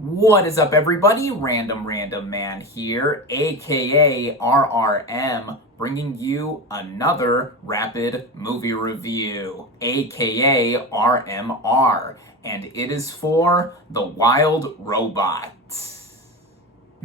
What is up, everybody? Random Random Man here, aka RRM, bringing you another rapid movie review, aka RMR, and it is for The Wild Robot.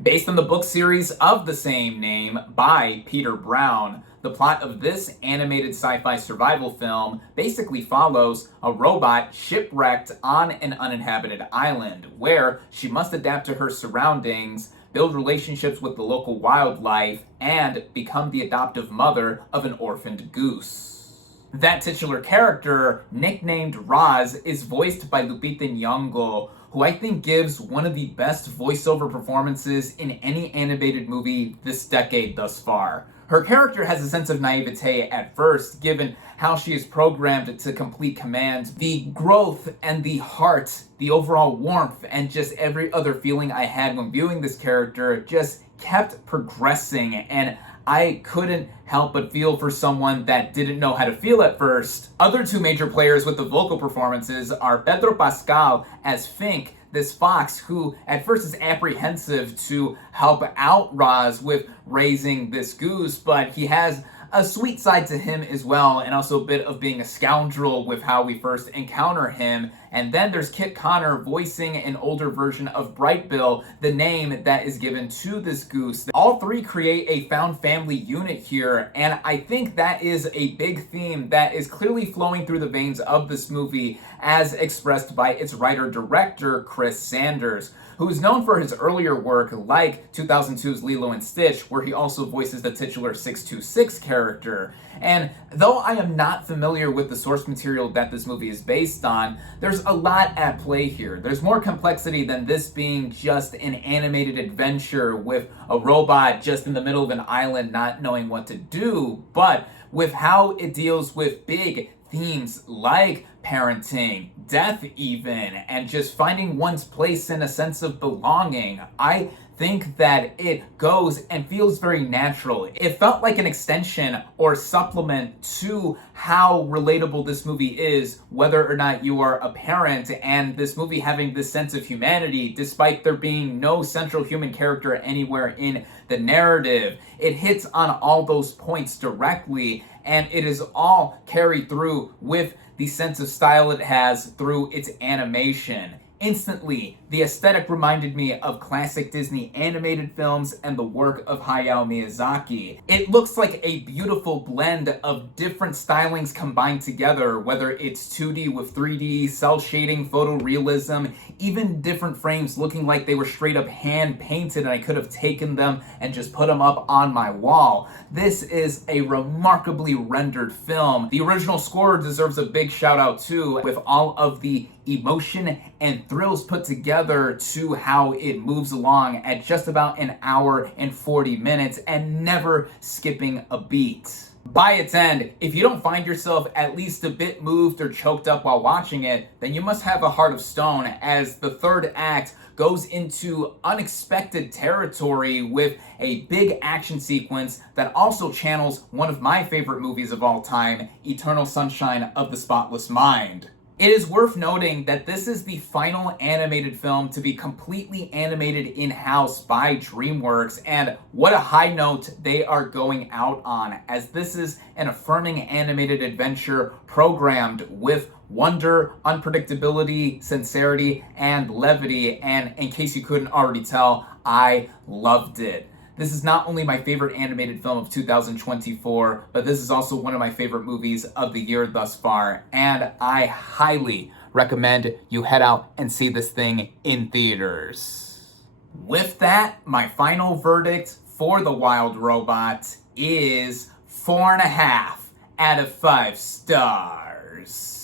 Based on the book series of the same name by Peter Brown, the plot of this animated sci-fi survival film basically follows a robot shipwrecked on an uninhabited island where she must adapt to her surroundings, build relationships with the local wildlife, and become the adoptive mother of an orphaned goose. That titular character, nicknamed Roz, is voiced by Lupita Nyong'o, who I think gives one of the best voiceover performances in any animated movie this decade thus far. Her character has a sense of naivete at first, given how she is programmed to complete commands. The growth and the heart, the overall warmth, and just every other feeling I had when viewing this character just kept progressing, and I couldn't help but feel for someone that didn't know how to feel at first. Other two major players with the vocal performances are Pedro Pascal as Fink, this fox who at first is apprehensive to help out Roz with raising this goose, but he has a sweet side to him as well, and also a bit of being a scoundrel with how we first encounter him. And then there's Kit Connor voicing an older version of Brightbill, the name that is given to this goose. All three create a found family unit here, and I think that is a big theme that is clearly flowing through the veins of this movie as expressed by its writer-director, Chris Sanders, who is known for his earlier work like 2002's Lilo and Stitch, where he also voices the titular 626 character. And though I am not familiar with the source material that this movie is based on, there's a lot at play here. There's more complexity than this being just an animated adventure with a robot just in the middle of an island not knowing what to do, but with how it deals with big themes like parenting, death even, and just finding one's place in a sense of belonging. I think that it goes and feels very natural. It felt like an extension or supplement to how relatable this movie is, whether or not you are a parent, and this movie having this sense of humanity despite there being no central human character anywhere in the narrative. It hits on all those points directly, and it is all carried through with the sense of style it has through its animation. Instantly, the aesthetic reminded me of classic Disney animated films and the work of Hayao Miyazaki. It looks like a beautiful blend of different stylings combined together, whether it's 2D with 3D, cel shading, photorealism, even different frames looking like they were straight up hand painted and I could have taken them and just put them up on my wall. This is a remarkably rendered film. The original score deserves a big shout out too, with all of the emotion and thrills put together to how it moves along at just about an hour and 40 minutes and never skipping a beat. By its end, if you don't find yourself at least a bit moved or choked up while watching it, then you must have a heart of stone, as the third act goes into unexpected territory with a big action sequence that also channels one of my favorite movies of all time, Eternal Sunshine of the Spotless Mind. It is worth noting that this is the final animated film to be completely animated in-house by DreamWorks, and what a high note they are going out on, as this is an affirming animated adventure programmed with wonder, unpredictability, sincerity, and levity, and in case you couldn't already tell, I loved it. This is not only my favorite animated film of 2024, but this is also one of my favorite movies of the year thus far, and I highly recommend you head out and see this thing in theaters. With that, my final verdict for The Wild Robot is 4.5 out of 5 stars.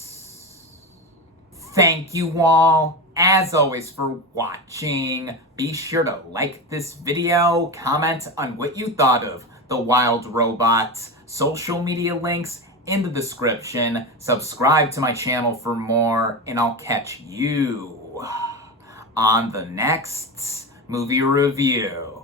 Thank you all, as always, for watching. Be sure to like this video, comment on what you thought of The Wild Robot, social media links in the description, subscribe to my channel for more, and I'll catch you on the next movie review.